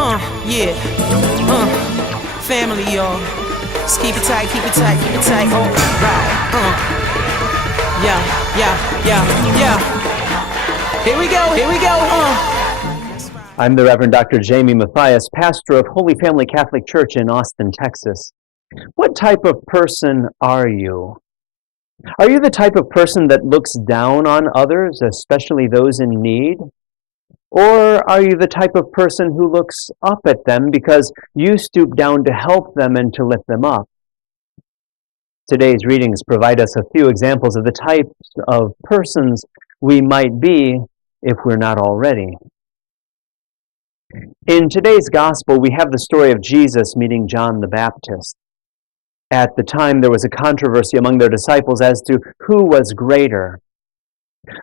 Yeah. Family, y'all. Just keep it tight, keep it tight, keep it tight. Oh, right. Yeah. Here we go. I'm the Reverend Dr. Jamie Mathias, pastor of Holy Family Catholic Church in Austin, Texas. What type of person are you? Are you the type of person that looks down on others, especially those in need? Or are you the type of person who looks up at them because you stoop down to help them and to lift them up? Today's readings provide us a few examples of the types of persons we might be if we're not already. In today's gospel, we have the story of Jesus meeting John the Baptist. At the time, there was a controversy among their disciples as to who was greater.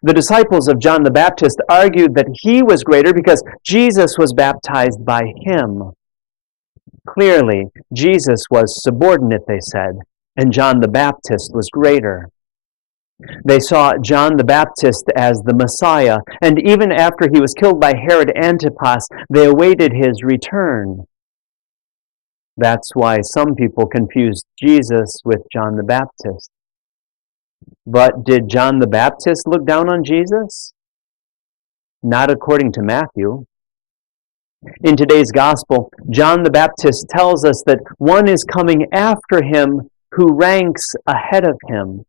The disciples of John the Baptist argued that he was greater because Jesus was baptized by him. Clearly, Jesus was subordinate, they said, and John the Baptist was greater. They saw John the Baptist as the Messiah, and even after he was killed by Herod Antipas, they awaited his return. That's why some people confused Jesus with John the Baptist. But did John the Baptist look down on Jesus? Not according to Matthew. In today's gospel, John the Baptist tells us that one is coming after him who ranks ahead of him.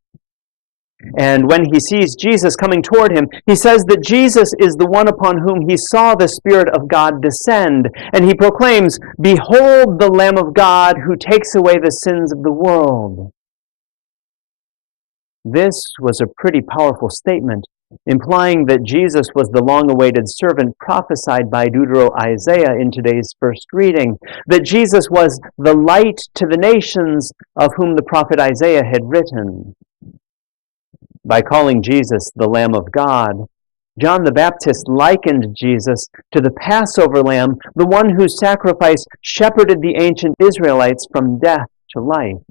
And when he sees Jesus coming toward him, he says that Jesus is the one upon whom he saw the Spirit of God descend. And he proclaims, "Behold the Lamb of God who takes away the sins of the world." This was a pretty powerful statement, implying that Jesus was the long-awaited servant prophesied by Isaiah in today's first reading, that Jesus was the light to the nations of whom the prophet Isaiah had written. By calling Jesus the Lamb of God, John the Baptist likened Jesus to the Passover lamb, the one whose sacrifice shepherded the ancient Israelites from death to life.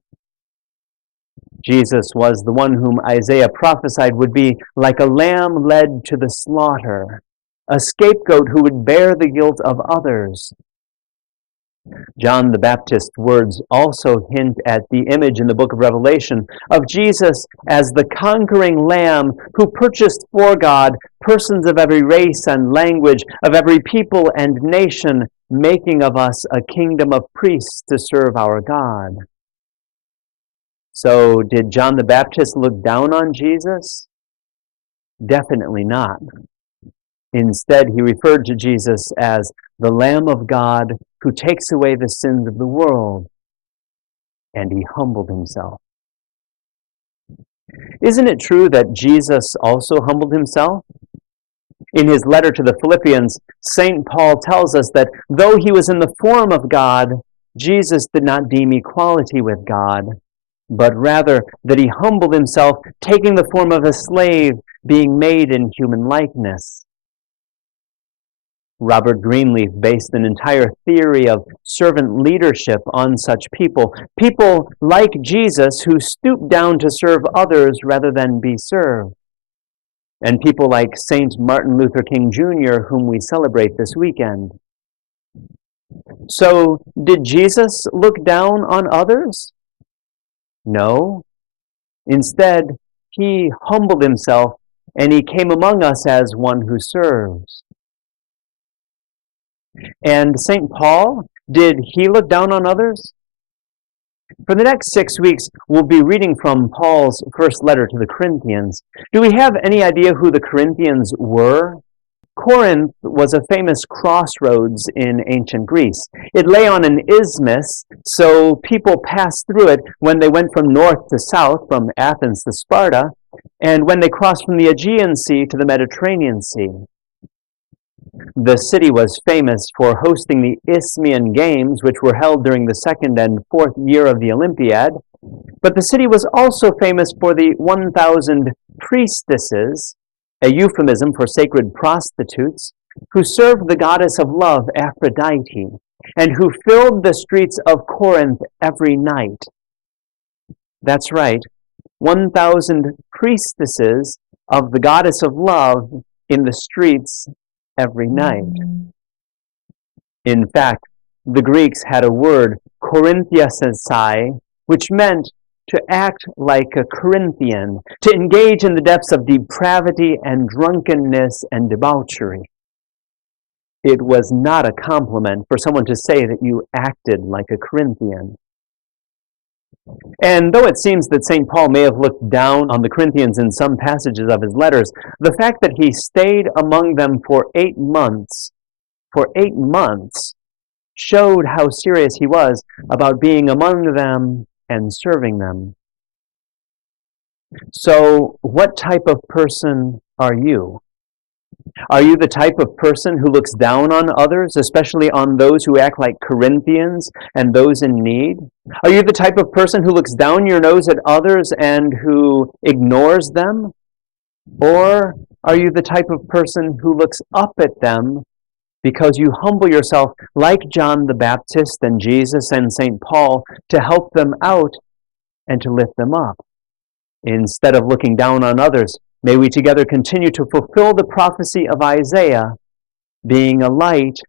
Jesus was the one whom Isaiah prophesied would be like a lamb led to the slaughter, a scapegoat who would bear the guilt of others. John the Baptist's words also hint at the image in the book of Revelation of Jesus as the conquering Lamb who purchased for God persons of every race and language, of every people and nation, making of us a kingdom of priests to serve our God. So, did John the Baptist look down on Jesus? Definitely not. Instead, he referred to Jesus as the Lamb of God who takes away the sins of the world, and he humbled himself. Isn't it true that Jesus also humbled himself? In his letter to the Philippians, St. Paul tells us that though he was in the form of God, Jesus did not deem equality with God, but rather that he humbled himself, taking the form of a slave, being made in human likeness. Robert Greenleaf based an entire theory of servant leadership on such people. People like Jesus who stoop down to serve others rather than be served. And people like St. Martin Luther King Jr., whom we celebrate this weekend. So, did Jesus look down on others? No. Instead, he humbled himself and he came among us as one who serves. And St. Paul, did he look down on others? For the next 6 weeks, we'll be reading from Paul's first letter to the Corinthians. Do we have any idea who the Corinthians were? Corinth was a famous crossroads in ancient Greece. It lay on an isthmus, so people passed through it when they went from north to south, from Athens to Sparta, and when they crossed from the Aegean Sea to the Mediterranean Sea. The city was famous for hosting the Isthmian Games, which were held during the second and fourth year of the Olympiad. But the city was also famous for the 1,000 priestesses, a euphemism for sacred prostitutes, who served the goddess of love, Aphrodite, and who filled the streets of Corinth every night. That's right, 1,000 priestesses of the goddess of love in the streets every night. In fact, the Greeks had a word, Corinthiasai, which meant to act like a Corinthian, to engage in the depths of depravity and drunkenness and debauchery. It was not a compliment for someone to say that you acted like a Corinthian. And though it seems that St. Paul may have looked down on the Corinthians in some passages of his letters, the fact that he stayed among them for 8 months, showed how serious he was about being among them and serving them. So, what type of person are you? Are you the type of person who looks down on others, especially on those who act like Corinthians and those in need? Are you the type of person who looks down your nose at others and who ignores them? Or are you the type of person who looks up at them because you humble yourself like John the Baptist and Jesus and St. Paul to help them out and to lift them up? Instead of looking down on others, may we together continue to fulfill the prophecy of Isaiah, being a light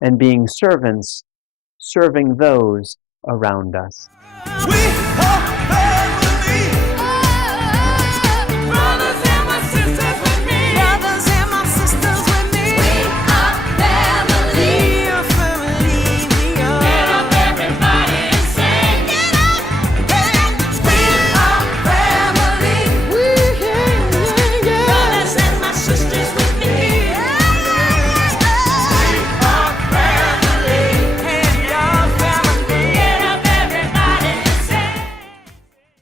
and being servants, serving those around us. We are